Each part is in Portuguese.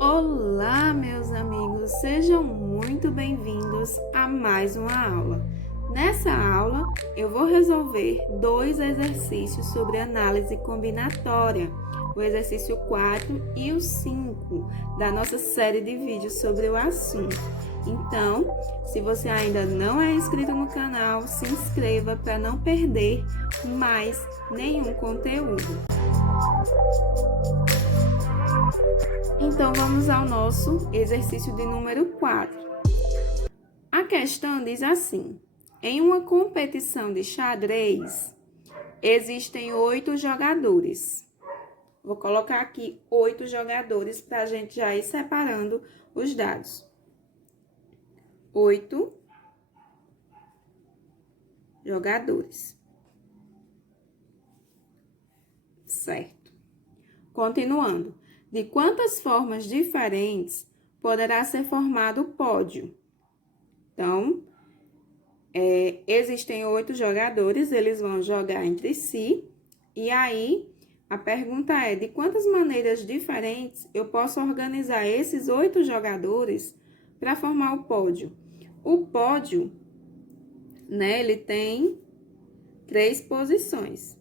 Olá, meus amigos, sejam muito bem-vindos a mais uma aula. Nessa aula, eu vou resolver dois exercícios sobre análise combinatória, o exercício 4 e o 5 da nossa série de vídeos sobre o assunto. Então, se você ainda não é inscrito no canal, se inscreva para não perder mais nenhum conteúdo. Então, vamos ao nosso exercício de número 4. A questão diz assim: em uma competição de xadrez, existem 8 jogadores. Vou colocar aqui 8 jogadores para a gente já ir separando os dados. 8 jogadores. Certo. Continuando. De quantas formas diferentes poderá ser formado o pódio? Então, existem 8 jogadores, eles vão jogar entre si. E aí, a pergunta é, de quantas maneiras diferentes eu posso organizar esses 8 jogadores para formar o pódio? O pódio, né, ele tem 3 posições.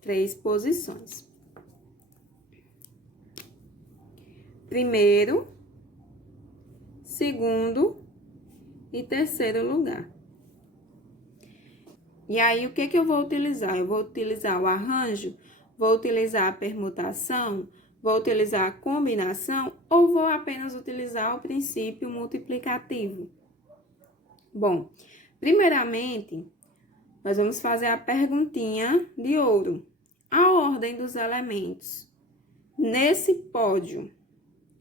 3 posições. Primeiro, segundo e terceiro lugar. E aí, o que eu vou utilizar? Eu vou utilizar o arranjo, vou utilizar a permutação, vou utilizar a combinação ou vou apenas utilizar o princípio multiplicativo? Bom, primeiramente, nós vamos fazer a perguntinha de ouro. A ordem dos elementos nesse pódio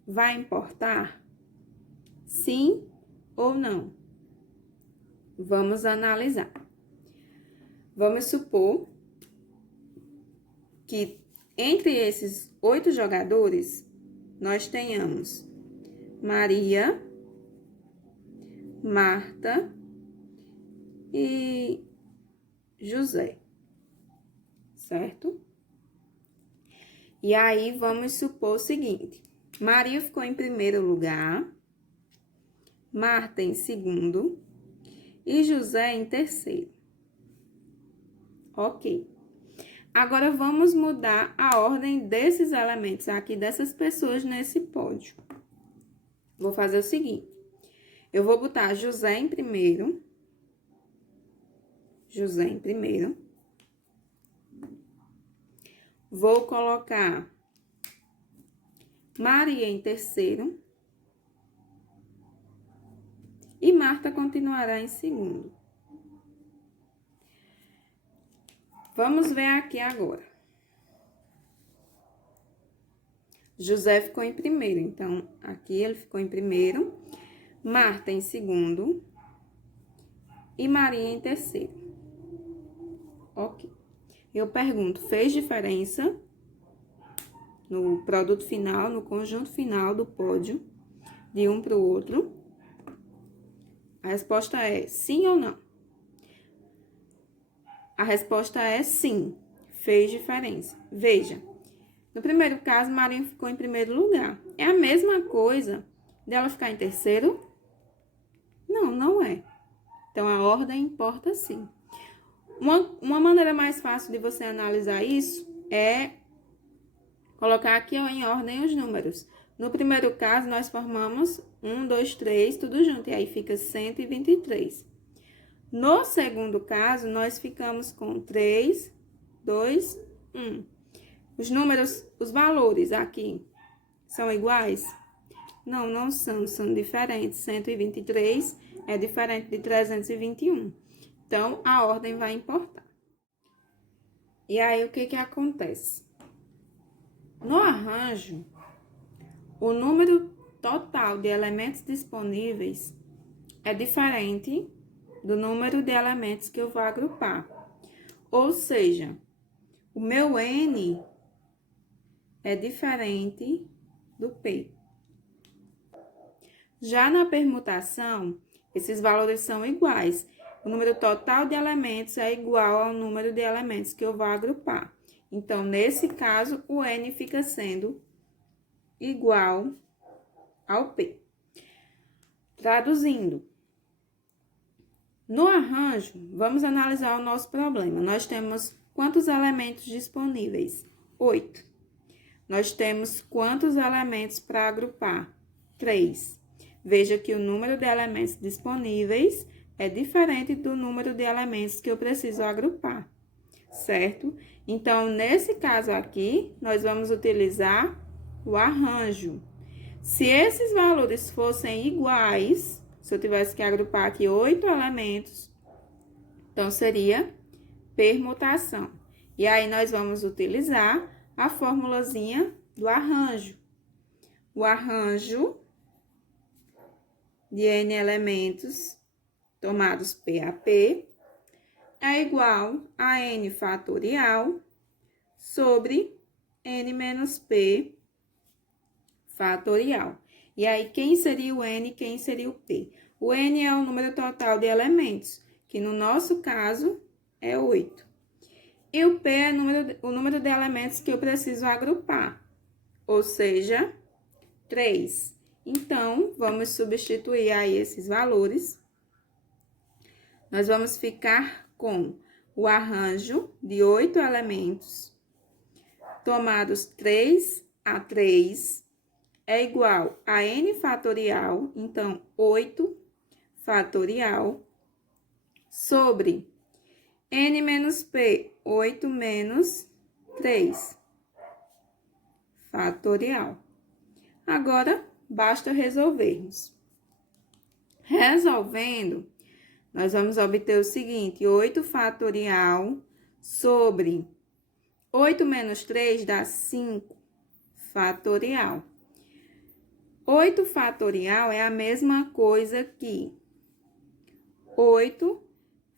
vai importar? Sim ou não? Vamos analisar. Vamos supor que entre esses 8 jogadores, nós tenhamos Maria, Marta e José, certo? E aí, vamos supor o seguinte: Maria ficou em primeiro lugar, Marta em segundo e José em terceiro. Ok. Agora, vamos mudar a ordem desses elementos aqui, dessas pessoas nesse pódio. Vou fazer o seguinte: eu vou botar José em primeiro. José em primeiro. Vou colocar Maria em terceiro. E Marta continuará em segundo. Vamos ver aqui agora. José ficou em primeiro, então, aqui ele ficou em primeiro. Marta em segundo. E Maria em terceiro. Ok. Eu pergunto, fez diferença no produto final, no conjunto final do pódio, de um para o outro? A resposta é sim ou não? A resposta é sim, fez diferença. Veja, no primeiro caso, Maria ficou em primeiro lugar. É a mesma coisa dela ficar em terceiro? Não, não é. Então, a ordem importa sim. Uma maneira mais fácil de você analisar isso é colocar aqui em ordem os números. No primeiro caso, nós formamos 1, 2, 3, tudo junto, e aí fica 123. No segundo caso, nós ficamos com 3, 2, 1. Os números, os valores aqui são iguais? Não, não são, são diferentes. 123 é diferente de 321. Então, a ordem vai importar. E aí, o que acontece? No arranjo, o número total de elementos disponíveis é diferente do número de elementos que eu vou agrupar. Ou seja, o meu N é diferente do P. Já na permutação, esses valores são iguais. O número total de elementos é igual ao número de elementos que eu vou agrupar. Então, nesse caso, o N fica sendo igual ao P. Traduzindo, no arranjo, vamos analisar o nosso problema. Nós temos quantos elementos disponíveis? 8. Nós temos quantos elementos para agrupar? 3. Veja que o número de elementos disponíveis é diferente do número de elementos que eu preciso agrupar, certo? Então, nesse caso aqui, nós vamos utilizar o arranjo. Se esses valores fossem iguais, se eu tivesse que agrupar aqui 8 elementos, então seria permutação. E aí, nós vamos utilizar a formulazinha do arranjo. O arranjo de N elementos tomados P a P é igual a N fatorial sobre N menos P fatorial. E aí, quem seria o N e quem seria o P? O N é o número total de elementos, que no nosso caso é 8. E o P é o número de elementos que eu preciso agrupar, ou seja, 3. Então, vamos substituir aí esses valores. Nós vamos ficar com o arranjo de 8 elementos, tomados 3 a 3, é igual a N fatorial, então, 8 fatorial, sobre N menos P, 8 menos 3 fatorial. Agora, basta resolvermos. Resolvendo, nós vamos obter o seguinte, 8 fatorial sobre 8 menos 3 dá 5 fatorial. 8 fatorial é a mesma coisa que 8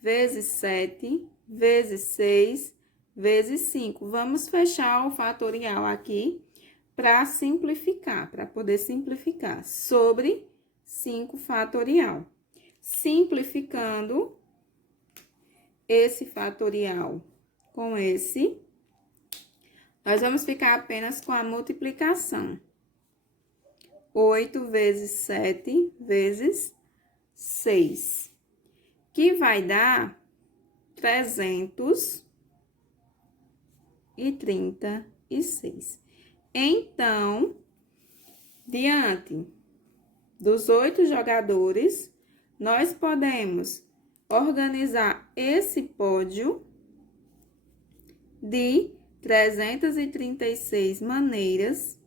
vezes 7 vezes 6 vezes 5. Vamos fechar o fatorial aqui para simplificar, para poder simplificar, sobre 5 fatorial. Simplificando esse fatorial com esse, nós vamos ficar apenas com a multiplicação. 8 vezes 7 vezes 6, que vai dar 336. Então, diante dos 8 jogadores, nós podemos organizar esse pódio de 336 maneiras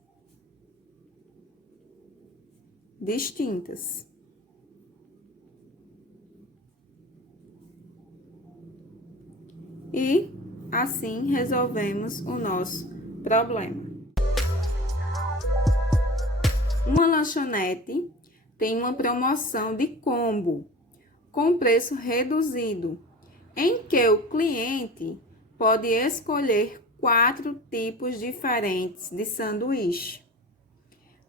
distintas. E assim resolvemos o nosso problema. Uma lanchonete tem uma promoção de combo com preço reduzido, em que o cliente pode escolher 4 tipos diferentes de sanduíche,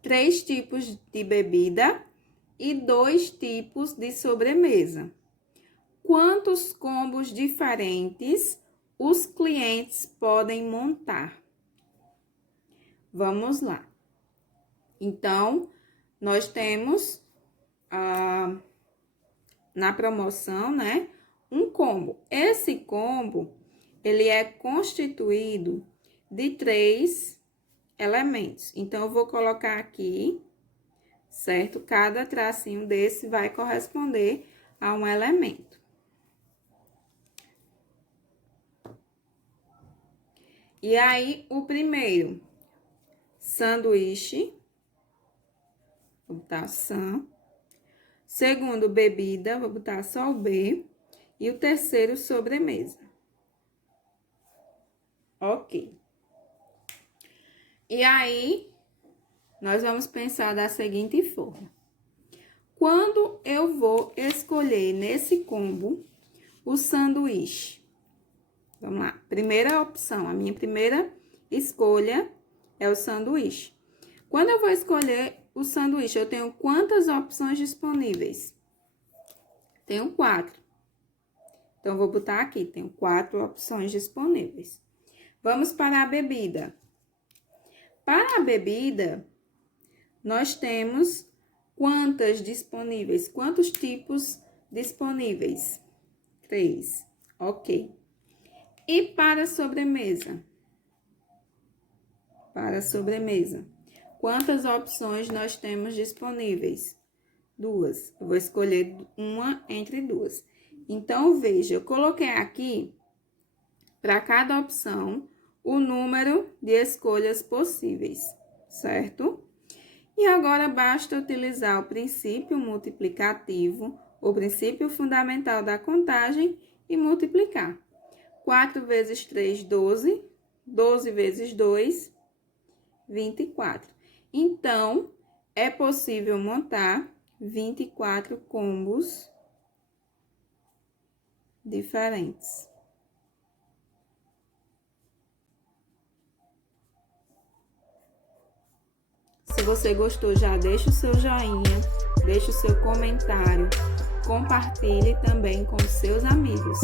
3 tipos de bebida e 2 tipos de sobremesa. Quantos combos diferentes os clientes podem montar? Vamos lá. Então, nós temos na promoção, né, um combo. Esse combo, ele é constituído de 3 elementos. Então, eu vou colocar aqui, certo? Cada tracinho desse vai corresponder a um elemento. E aí, o primeiro, sanduíche, vou botar san. Segundo, bebida, vou botar só o B. E o terceiro, sobremesa. Ok. E aí, nós vamos pensar da seguinte forma. Quando eu vou escolher nesse combo o sanduíche? Vamos lá. Primeira opção, a minha primeira escolha é o sanduíche. Quando eu vou escolher o sanduíche, eu tenho quantas opções disponíveis? Tenho 4. Então, eu vou botar aqui, tenho 4 opções disponíveis. Vamos para a bebida. Para a bebida, nós temos quantas disponíveis? Quantos tipos disponíveis? 3. Ok. E para a sobremesa? Para a sobremesa, quantas opções nós temos disponíveis? 2. Eu vou escolher uma entre 2. Então, veja, eu coloquei aqui, para cada opção, o número de escolhas possíveis, certo? E agora, basta utilizar o princípio multiplicativo, o princípio fundamental da contagem e multiplicar. 4 vezes 3, 12. 12 vezes 2, 24. Então, é possível montar 24 combos diferentes. Se você gostou, já deixa o seu joinha, deixa o seu comentário, compartilhe também com seus amigos.